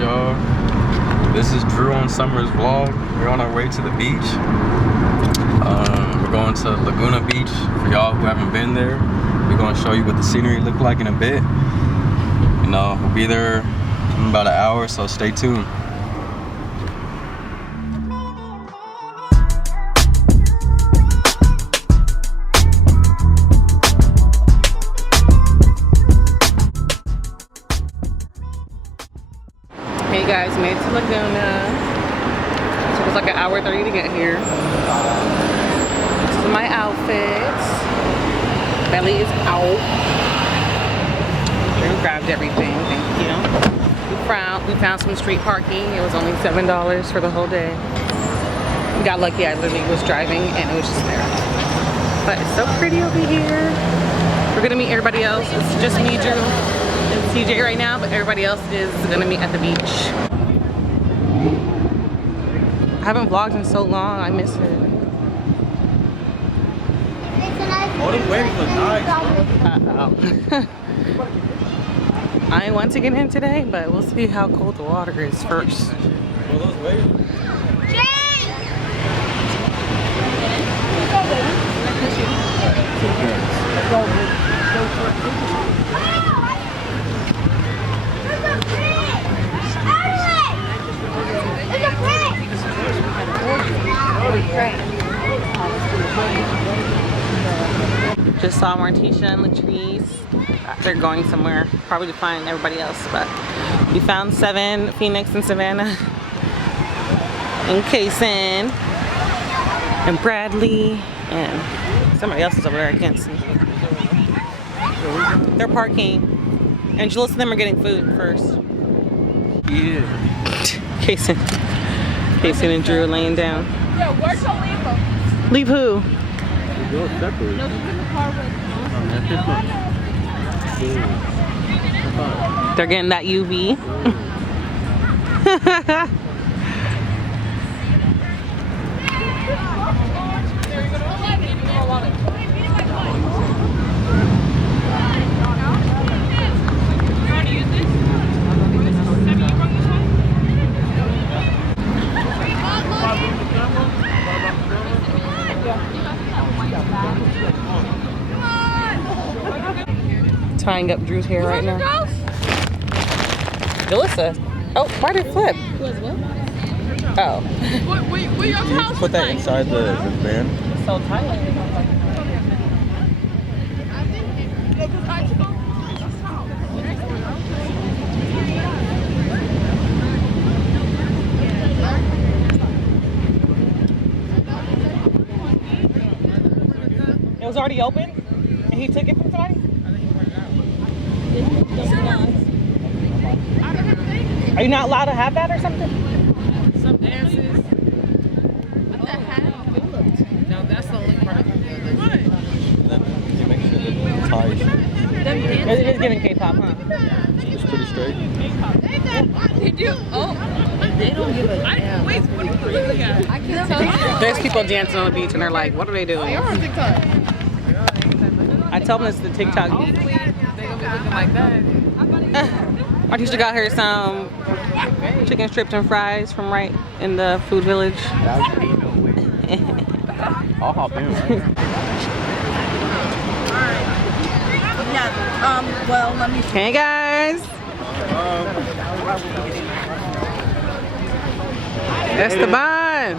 y'all. This is Drew on Summer's vlog. We're on our way to the beach. We're going to Laguna Beach. For y'all who haven't been there, we're going to show you what the scenery look like in a bit. You know, we'll be there in about an hour, so stay tuned. Hey guys, made it to Laguna. It took us like an hour 30 to get here. This is my outfit. Belly is out. We grabbed everything, thank you. We found some street parking. It was only $7 for the whole day. We got lucky, I literally was driving and it was just there. But it's so pretty over here. We're gonna meet everybody else. It's just me, Drew, and CJ right now, but everybody else is gonna meet at the beach. I haven't vlogged in so long, I miss it. Oh, those waves look nice. Uh-oh. I ain't want to get in today, but we'll see how cold the water is first. Oh, those waves. Just saw Martisha and Latrice. They're going somewhere, probably to find everybody else, but we found 7, Phoenix and Savannah, and Kaysen, and Bradley, and somebody else is over there, I can't see. They're parking, and Julius and them are getting food first. Yeah. Kaysen and Drew are laying down. Yeah, where's the leave? Leave who? Go separate. No, she's in the car with They're getting that UV. Tying up Drew's hair right now. Jalissa. Oh, why did it flip? Oh. Put that inside the van. It's so tight. It was already open? And he took it from somebody? Are you not allowed to have that or something? some asses. What the hell? No, that's the only part of the Then you make sure that the ties It is giving K-pop, huh? is pretty straight. Did you? Oh. They don't give a damn. Wait, what are you looking at? I can't tell you. There's people dancing on the beach and they're like, what are they doing? They are on TikTok. I tell them it's the TikTok. Hopefully, they're going to be looking like that. Martisha got her some chicken strips and fries from right in the food village. I'll hop in, right? Yeah, well, let me... Hey guys! Esteban!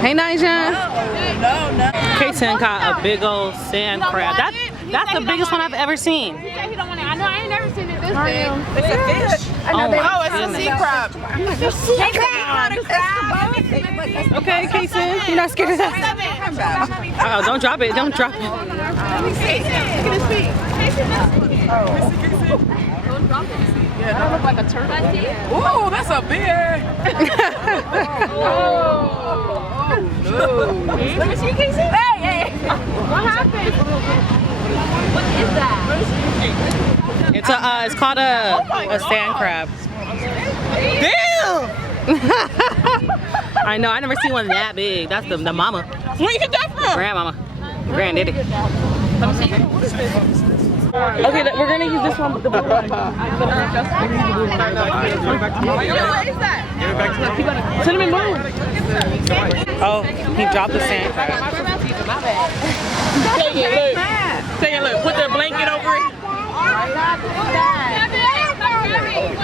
Hey Nigel! No. Kaysen caught a big old sand crab. That's the biggest one I've ever seen. He said he don't want it. I know, I ain't never seen it this big. It's a fish. Oh, It's a sea crab. okay, Kaysen, you're not scared of that? Uh-oh, don't drop it, don't drop it. Look at his feet. Don't drop it. Yeah, That look like a turtle. ooh, that's a bear. Let me see, Casey. Hey. What happened? What is that? It's called a sand crab. Damn. I know, I never seen one that big. That's the mama. Where you get that from? Grandmama. Granddaddy. What is this? Okay, we're gonna use this one. The blue one. Cinnamon move. Oh, he dropped the sand crab. Take it, look. Take it, look. Put the blanket over it.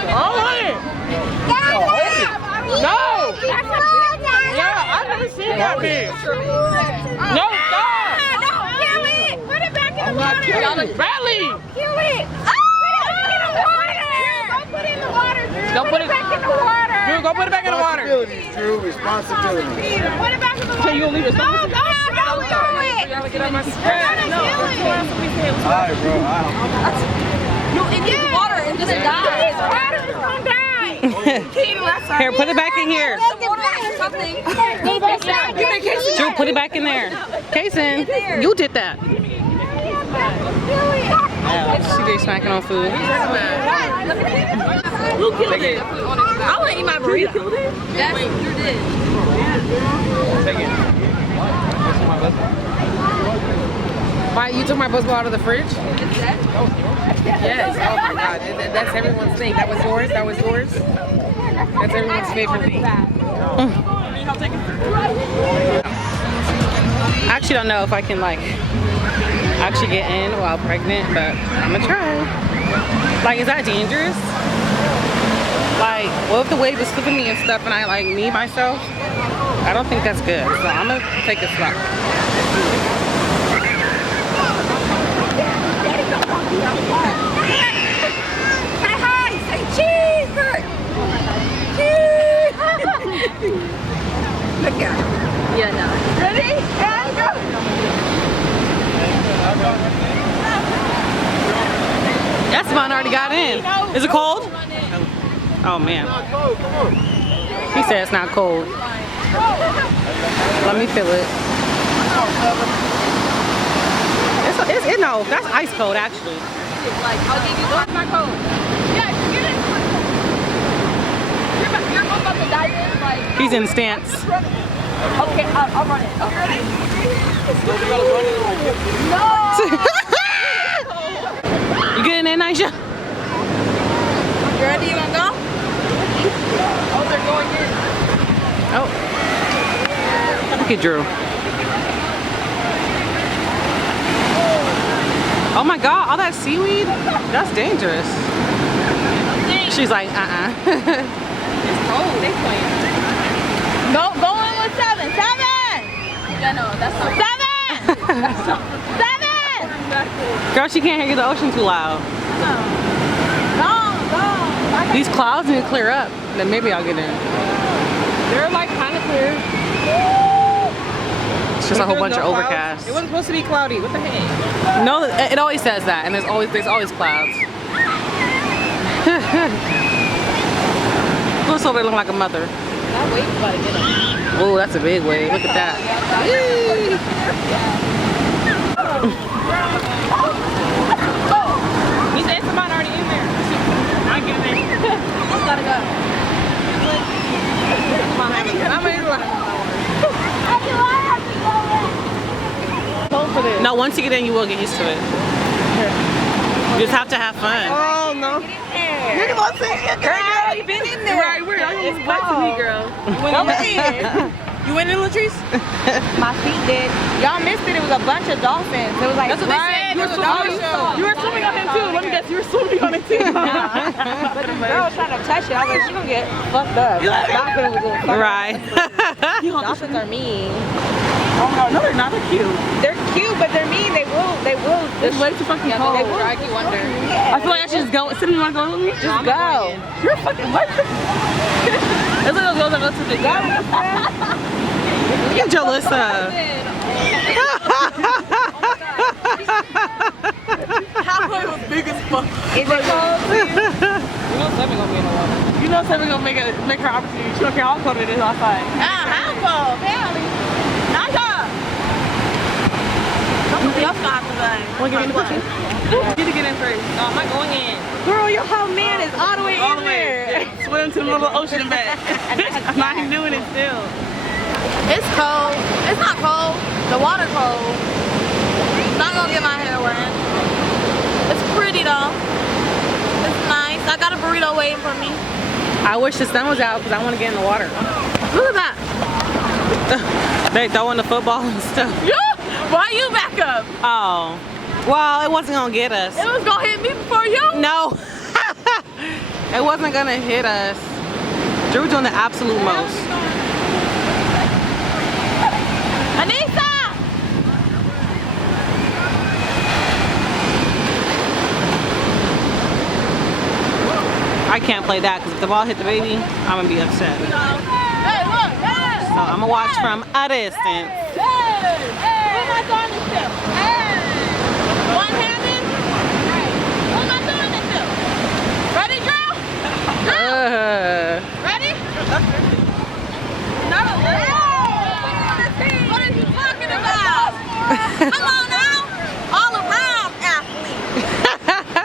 Oh, no! Yeah, I've never seen that big. No, stop! Don't kill it! Put it back in the water! Bradley! Kill it! Don't put it in the water! Don't put it back in the water! Drew, go put it back in the water. Responsibility, Drew. Responsibility. Put it back in the water! So you gonna leave it? No, don't do it! Gotta get out my You're gonna kill it! Alright, bro. No, it needs water and just die. It needs water, it's gonna die. Here, put it back in here. Drew, put it back in there. Kason, you did that. CJ smacking on food. Who killed it? I want to eat my burrito. Killed it? Yes, you did. Take it. Why you took my buzz ball out of the fridge? Yes. Oh my God. That's everyone's thing. That was yours. That was yours. That's everyone's favorite thing. I actually don't know if I can like actually get in while pregnant, but I'm gonna try. Like, is that dangerous? Like, what if the wave is flipping me and stuff and I like need myself? I don't think that's good, so I'm gonna take a slap. Say hi, say cheese! Cheese! Look at her. Yeah, no. Ready? And go! That's mine already got in. Is it cold? Oh man. He said it's not cold. Let me feel it. No, that's ice cold actually. Like, I'll give you one. Not cold. Yeah, get it. You're about to dive in, like. He's in stance. Okay, I'll run it. Okay. No! You getting in, Nisha? You ready? You wanna go? Oh, they're going in. Oh. Look at Drew. Oh my God, all that seaweed? That's dangerous. She's like, It's cold. They playing. No, go in with 7. 7! Yeah, no, that's not 7! 7! girl, she can't hear the ocean too loud. No. These clouds need to clear up. Then maybe I'll get in. They're like kind of clear. It's just a whole bunch of overcast. It wasn't supposed to be cloudy. What the heck? No, it always says that, and there's always clouds. Looks over there looking like a mother. That wave's about to get him. Oh, that's a big wave. Look at that. He said somebody already in there. I get in. Just gotta go. No, once you get in, you will get used to it. You just have to have fun. Oh no. You're gonna see it, girl. You've been in there. Right, we're it's back to me, girl. Come in. You went in, Latrice? My feet did. Y'all missed it. It was a bunch of dolphins. It was like That's what they said. You You were swimming on him too. Let me guess, you were swimming on it too. But the girl was trying to touch it. I was like, she gonna get fucked up. Dolphins was gonna fuck Right. Dolphins are mean. Oh no, they're not. They're cute. They're cute, but they're mean. They will. It's way too fucking cold. They will drag you under. I feel like I should just go. Cindy, you wanna go with me? Just go. You're fucking what? It's like those girls that go to the Look at Jalissa. Halfway was big as fuck. Is it cold for you? You know Seven gonna be in the water. You know Seven gonna make her opportunity. She don't care how cold it is outside. How cold? Barely. Not cold. Somebody else gonna have to run. Wanna get in the picture? You to get in first. No, I'm not going in. Girl, your whole man is all the way All in the there. way. Yeah, swim to the middle of the ocean and back. I'm not doing it still. It's cold. It's not cold. The water cold. Not gonna get my hair wet. It's pretty though. It's nice. I got a burrito waiting for me. I wish the sun was out because I want to get in the water. Look at that. They throwing the football and stuff. Why you back up? Oh. Well, it wasn't going to get us. It was gonna hit me before you. No. It wasn't going to hit us. Drew doing the absolute most. Anissa! I can't play that because if the ball hit the baby, I'm going to be upset. Hey, look, hey! So I'm going to watch from a distance. Hey! Hey! What am I doing this to? Hey! One-handed? Hey! What am I doing this to? Ready, Drew? Ready? No! What are you talking about? Come on now! All around athlete!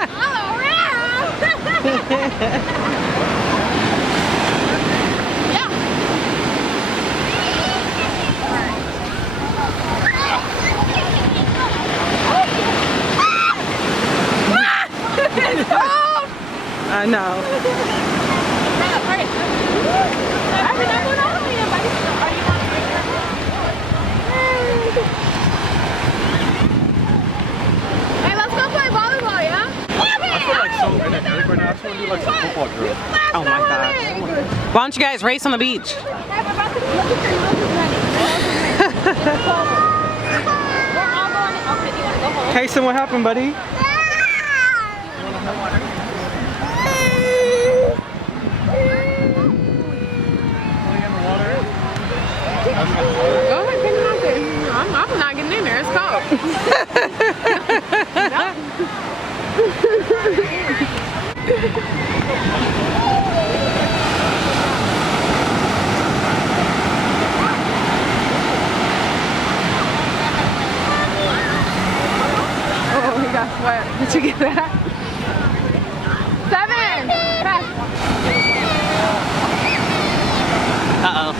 All around! Yeah! I know. Hey, let's go play volleyball, yeah? I feel like so energetic right now. I just want to do like some football drill. Oh my God. Why don't you guys race on the beach? Kason, what happened, buddy? Oh, I'm not getting in there. It's cold. Oh, he got sweat. Did you get that? 7. Pass. Uh-oh.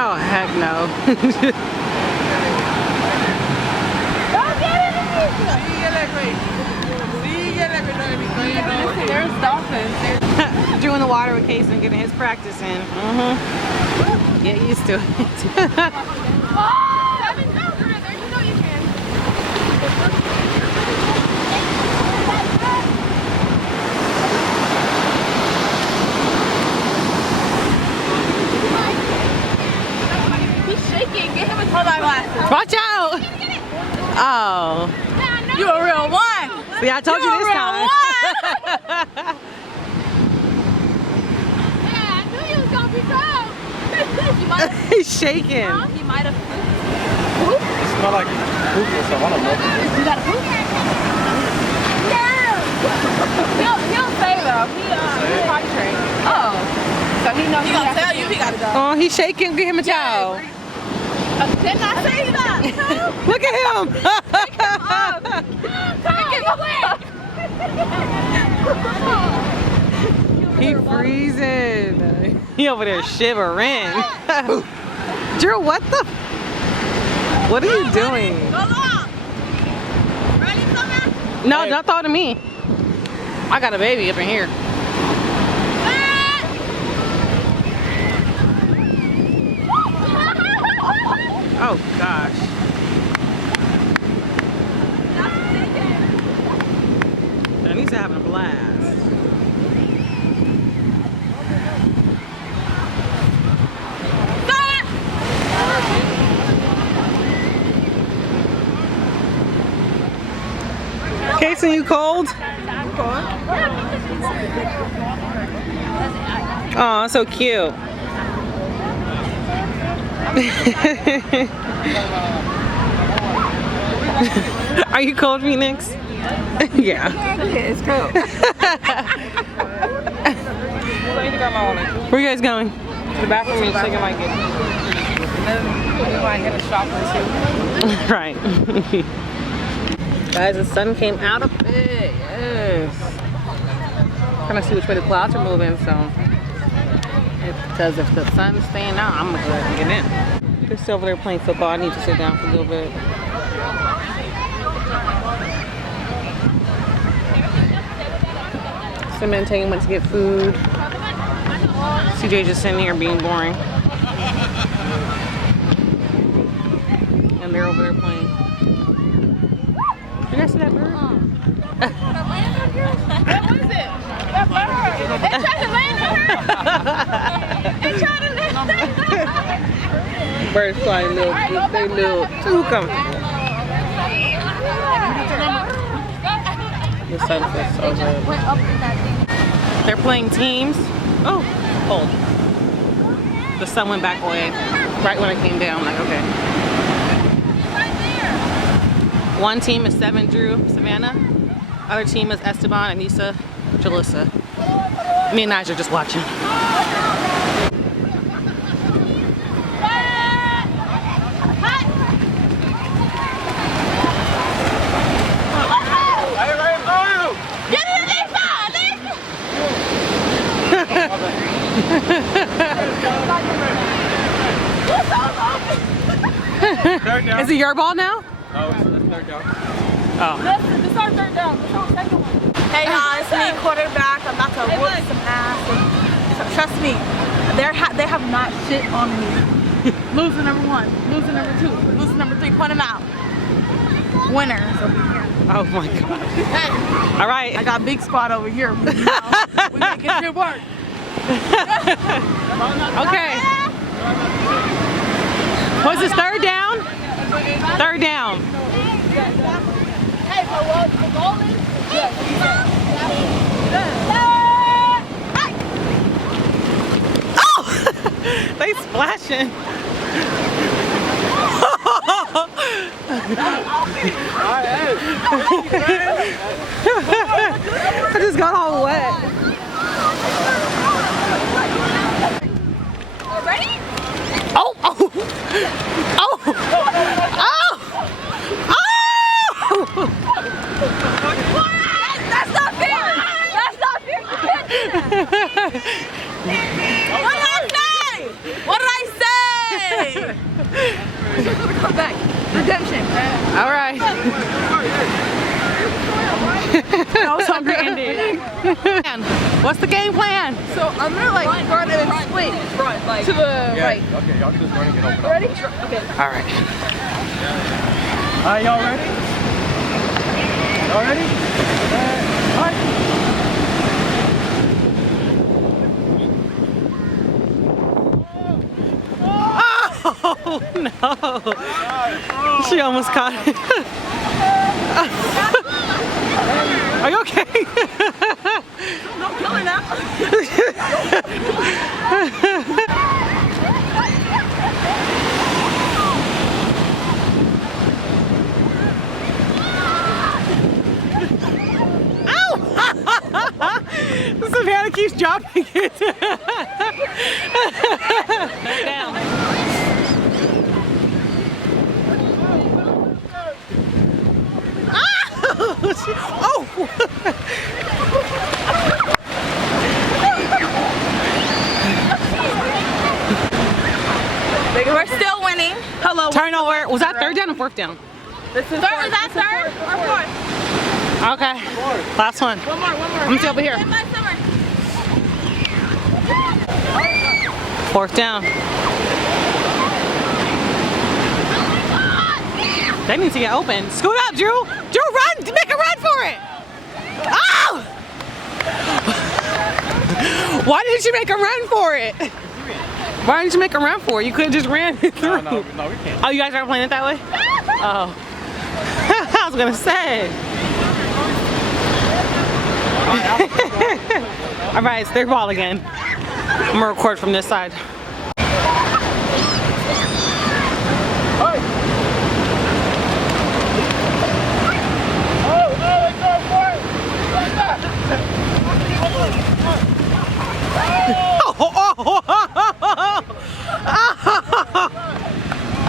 Oh, heck no. There's dolphins. Drew in the water with Kason getting his practice in. Get used to it. He's shaking. Get him a hold on glasses. Watch out! Oh. You a real one. See, I told you this time. Yeah, I knew you was gonna be tough. He's shaking. He might have. It smells like poop or something. I don't know. You got a poop? No. He'll say though. He's potty trained. Oh. So he knows he gonna tell you he got to go. Oh, he's shaking. Give him a towel. Didn't I say that? Look at him. He freezing. He over there shivering. Drew, what the? What are you doing? Go long. Ready, Summer? No, don't throw it at me. I got a baby up in here. Oh gosh. And he's having a blast. Kason, you cold? I'm cold. Aw, so cute. Are you cold, Phoenix? Yeah. It's cold. Where you guys going? The bathroom is taking my gift. We might hit a shop or two. Right. Guys, the sun came out up Hey, yes. Trying to see which way the clouds are moving, so. Because if the sun's staying out, I'm gonna go ahead and get in. They're still over there playing football. I need to sit down for a little bit. Cementing went to get food. CJ just sitting here being boring. And they're over there playing. You guys see that bird? What is it? That bird. It tried to land on her. It tried to land on her. Birds flying little, they little too comfortable. The sunset's so good. They're playing teams. Oh, cold. The sun went back away right when I came down. I'm like, okay. One team is 7 Drew, Savannah. Other team is Esteban, Anissa, Jalissa. Me and Nige are just watching. Is it your ball now? Oh, it's third down. Oh. This is our third down. This is our second one. Hey y'all, it's me, quarterback. I'm about to whoop some ass. And trust me, they have not shit on me. Loser number 1, loser number 2, loser number 3. Point them out. Winners over here. Oh my God. Hey, all right. I got big spot over here. We making shit work. Okay. What's this, third down? Third down. Hey, but what the goal is? Oh! They splashing. I just got all wet. Ready? Oh! Oh! Oh! Oh! Oh! That's not fair! That's not fair! What did I say? What did I say? Come back. Redemption. All right. I was hungry indeed. What's the game plan? So I'm gonna like run and then split like to the right. Okay, y'all can just run and get open. Ready? Okay. All right. Y'all ready? Y'all ready? All right. Oh no! She almost caught it. Are you okay? Don't kill her now. Savannah keeps dropping it. Down. Oh! We're still winning. Hello. Turnover. Was that third down or fourth down? This is third. Was that third or fourth? Okay. Last one. One more. I'm gonna stay over here. Fourth down. They need to get open. Scoot up, Drew. Drew, run. Make a run for it. Oh! Why didn't you make a run for it? Why didn't you make a run for it? You could have just ran it through. No, we can't. Oh, you guys aren't playing it that way? Oh. I was gonna say. All right, it's their ball again. I'm gonna record from this side.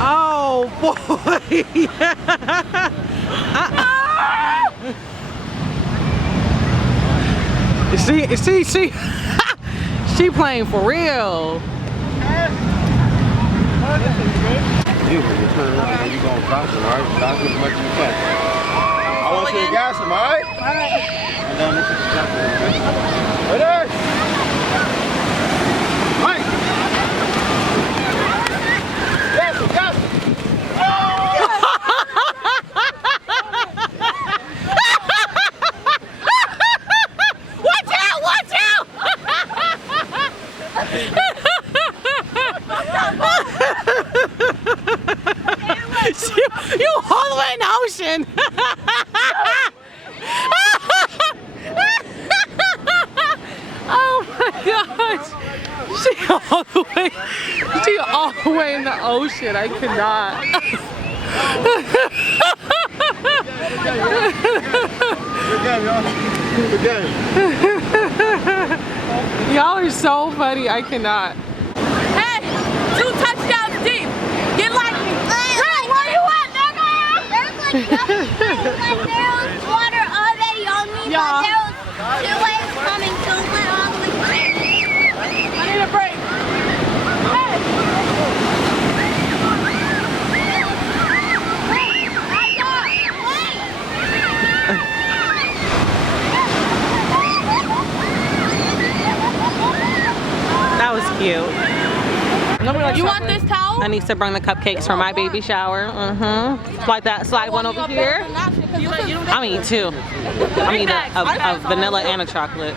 Oh boy! See, she playing for real. You turn around and you gonna drop him, alright? Drop him as much as you can. I want you to gas him, alright? Alright. And then this is the drop him, okay? Ready? Mike! Gas him, gas him! Watch out! Watch out! You all the way in the ocean. Oh my gosh. She all the way in the ocean. I cannot. Good game, y'all. Good game. Y'all are so funny. I cannot. Hey, 2 touchdowns deep. Get like me. Hey, where you at, nigga? There was water already on me, Yeah. but there was 2 waves coming, so it went all the way. I need a break. That was cute. You want this towel? I need to bring the cupcakes for my baby shower. Like that slide one over here. I'm eating 2. I'm eating a vanilla and a chocolate.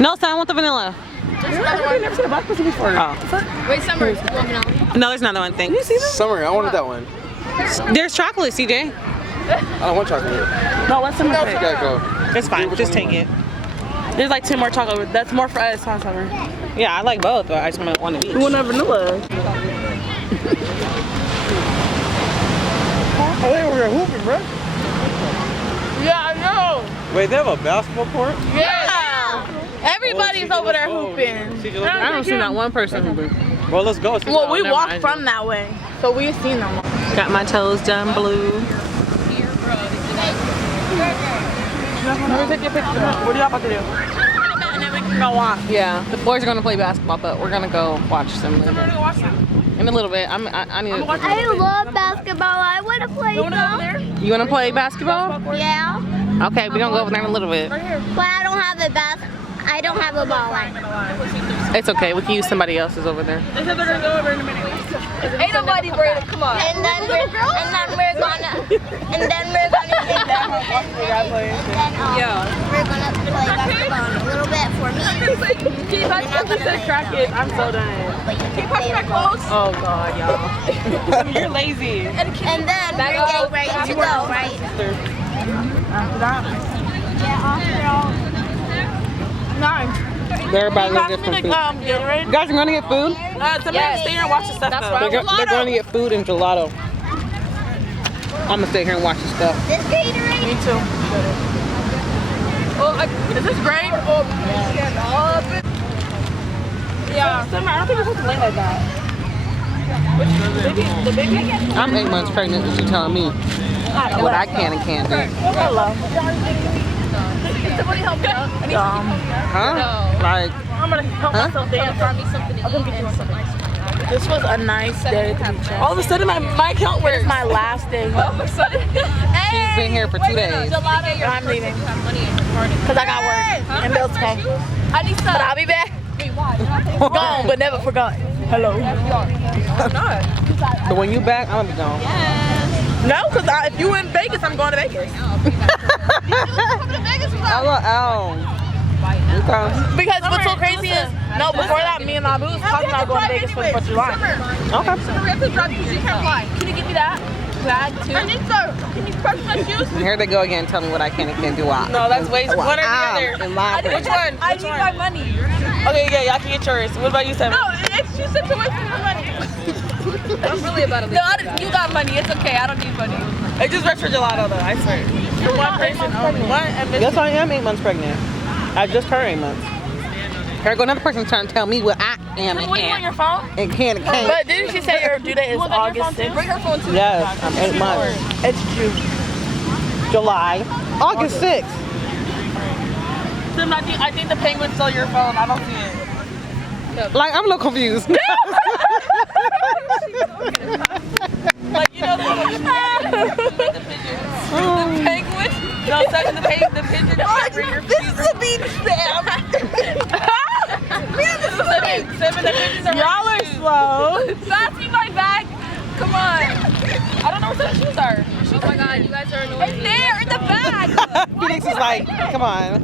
No, son, I want the vanilla. I've never seen a black person before. Oh. Wait, Summer. No, there's another one, thanks. Summer, I wanted that one. There's chocolate, CJ. I don't want chocolate. No, let's some You gotta go. It's fine, just take it. There's like 10 more chocolate. That's more for us, huh, Summer? Yeah, I like both, but I just want one of each. You want a vanilla? Oh, they were here hooping, bro. Yeah, I know. Wait, they have a basketball court? Yeah. Everybody's over there hooping. I don't see not one person hooping. Well, let's go. Well, we never walked mind. from that way, so we've seen them. Got my toes done blue. Let me take your picture. What are y'all about to do? And then we can go on. Yeah, the boys are gonna play basketball, but we're gonna go watch them We're gonna go watch them. in a little bit. I need. I love basketball. I want to play You wanna go over some. there? You wanna play basketball? Yeah, Okay, we're gonna go over there in a little bit. but I don't have I don't have a ball. It's okay. We can use somebody else's over there. They said they're gonna go over in a minute. Ain't nobody brave. Come on. And then we're gonna we're gonna we're gonna play basketball in a little bit for me. Keep I said crack it. I'm so done. But you can Keep play my it. clothes. Oh God, y'all. You're lazy. And then we're getting ready to go, right? Everybody gonna get some food. Gatorade? You guys are gonna get food? Somebody stay here and watch the stuff. That's They're going to get food and gelato. I'm gonna stay here and watch the stuff. This Gatorade. Me too. Oh, is this grape? Oh, yeah. Summer, I don't think we're supposed to lay like that. The baby? I'm 8 months pregnant and she's telling me what I can and can't do. Hello. Somebody help me out. Huh? Like, I'm gonna help myself dance. I'll come get you something. This was a nice day to meet you. All of a sudden, my account works. It's my last day. All of a sudden. she's been here for 2 days. I'm leaving. Because I got work and bills to pay. I need some. But I'll be back. Gone, but never forgotten. Hello. But when you back, I'm gonna be gone. No, because if you in Vegas, I'm going to Vegas. LOL. Okay. Because what's so crazy is, no, before that, me and Abu was talking about going to Vegas for the 4th of July. Okay. We have to drive because you can't fly. Can you give me that bag too? I think so. Can you crush my shoes? And here they go again, telling me what I can and can't do. No, that's way one or the other. In my Which one? I need my money. Okay, yeah, y'all can get yours. What about you, Seven? No, it's you said to wait for my money. I'm really about to leave. No, you got money. It's okay. I don't need money. I just read for gelato though, I swear. For one person only. One and Yes, I am 8 months pregnant. I just turned 8 months. Here go another person trying to tell me what I am and What do you want your phone? and can and can't. But didn't she say your due date is August 6th? Bring her phone too. Yes, I'm 8 months. It's June. July, August 6th. Sim, I think the penguin stole your phone. I don't see it. Like, I'm a little confused. Like, you know, the penguin? No, sucking the pigeon. This is a beach spam. Y'all are slow. Sassy, my bag. Come on. I don't know where the shoes are. Oh my god, you guys are annoying. It's there in the bag. Felix is like, come on.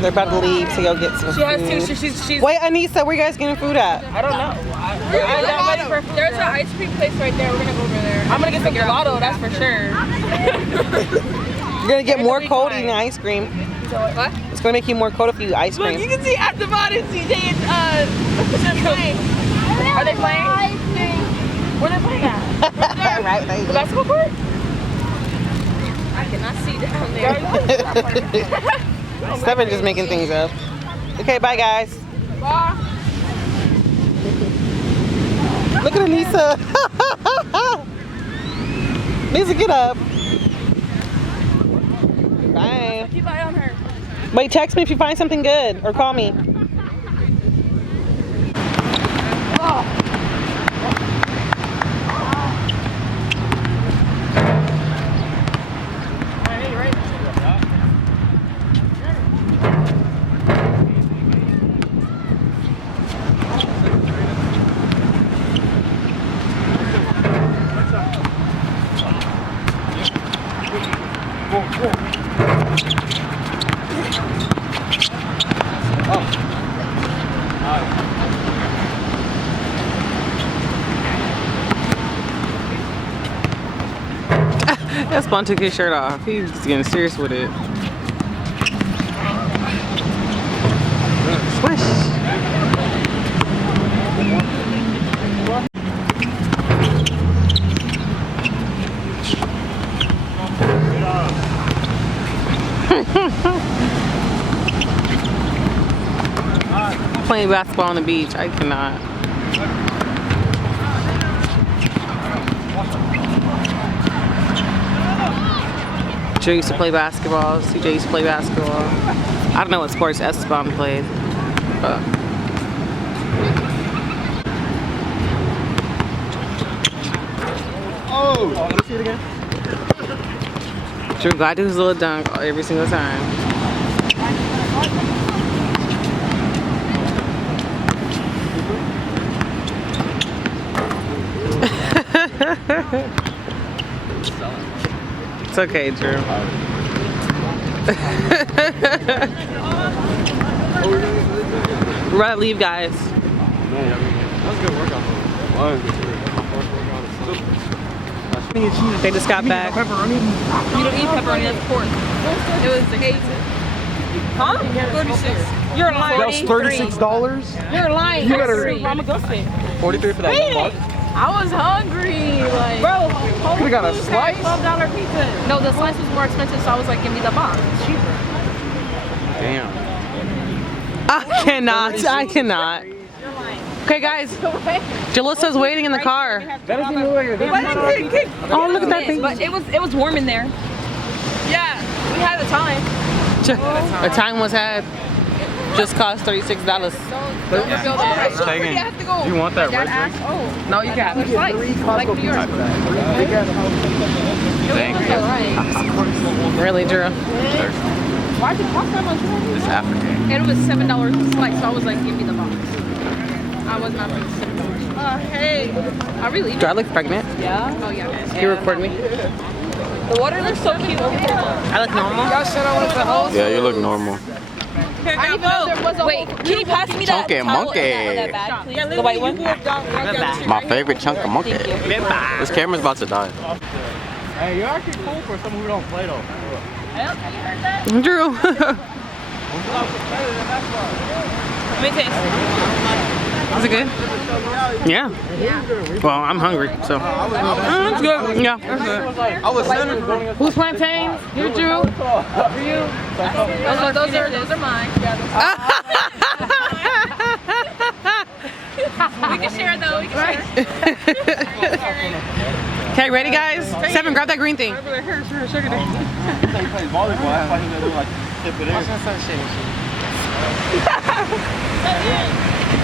They're about to leave to go get some She has food. two. She's Wait, Anissa, where you guys getting food at? I don't know. There's an ice cream place right there. We're gonna go over there. I'm gonna get some gelato, that's for sure. You're gonna get more cold eating ice cream. What? It's gonna make you more cold if you eat ice Look, cream. you can see at the bottom CJ and playing. Are they playing? Where are they playing at? Right there. The basketball court? I cannot see down there. Stephen just making things up. Okay, bye guys. Bye. Look at Anissa. Lisa, get up. Bye. Keep an eye on her. Wait, text me if you find something good or call me. That Spawn took his shirt off. He's getting serious with it. Swish. Playing basketball on the beach. I cannot. Joe used to play basketball. CJ used to play basketball. I don't know what sports Esteban played. But. Oh, let me see it again. Drew got to do his little dunk every single time. It's okay, Drew. We're about to leave, guys. Man, that was a good workout though. They just got back. You don't eat pepperoni, that's pork. It was 8. Huh? 36. You're lying. That was $36? You're lying. You better- I'm gonna go sit. 43 for that one buck. I was hungry, like. Bro, Could've got a slice. $12 pizza. No, the slice was more expensive, so I was like, give me the box. It's cheaper. Damn. I cannot. Okay, guys. Jalyssa's waiting in the car. That doesn't even look like a Oh, look at that thing. But it was warm in there. Yeah, we had the time. The time was had. Just cost $36. Taking. You want that red drink? No, you can't. Like New York. Thank you. Really, Drew? Why did it cost that much? It's African. It was $7 a slice, so I was like, give me the box. I was not paying $7. Hey. I really. Do I look pregnant? Yeah. Oh yeah. Can you record me? The water looks so cute. I look normal? Yeah, you look normal. Wait, can you pass me that Chunky towel monkey. in that bag, please? The white one? My favorite chunk of monkey. This camera's about to die. Hey, you're actually cool for someone who don't play though. Drew. Let me taste. Is it good? Yeah. Well, I'm hungry, so. It's good. Yeah, that's good. I was centered. Who's plantain? You, Drew? For you? Those are mine. We can share though. We can share. Okay, ready guys? Seven, grab that green thing. He plays volleyball. That's why he gonna do like tip it in.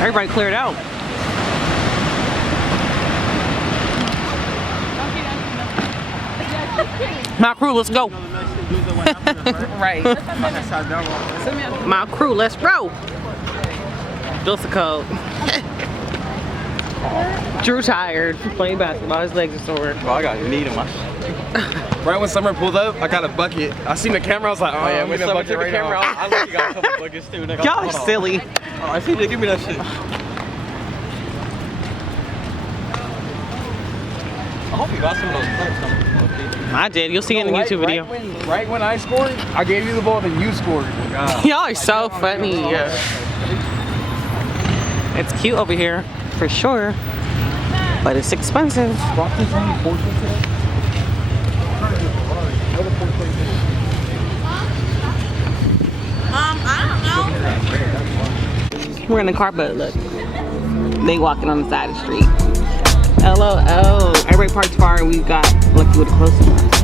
Everybody cleared out. My crew, let's go. Right. My crew, let's roll. Just a code. Drew tired. Playing basketball, his legs are sore. Bro, I got meat in my. Right when Summer pulled up, I got a bucket. I seen the camera. I was like, oh yeah, when we Summer bucket took the right camera now. out, I literally got a couple buckets too. Nigga. Y'all are Hold on. silly. Oh, I see. Give me that shit. I hope you got some of those clips. I did. You'll see it in the YouTube video. Right when I scored, I gave you the ball, then you scored. Y'all are so funny. It's cute over here, for sure. But it's expensive. I don't know. We're in the car, but look. They walking on the side of the street. LOL. Everybody parked far and we got lucky with a close one.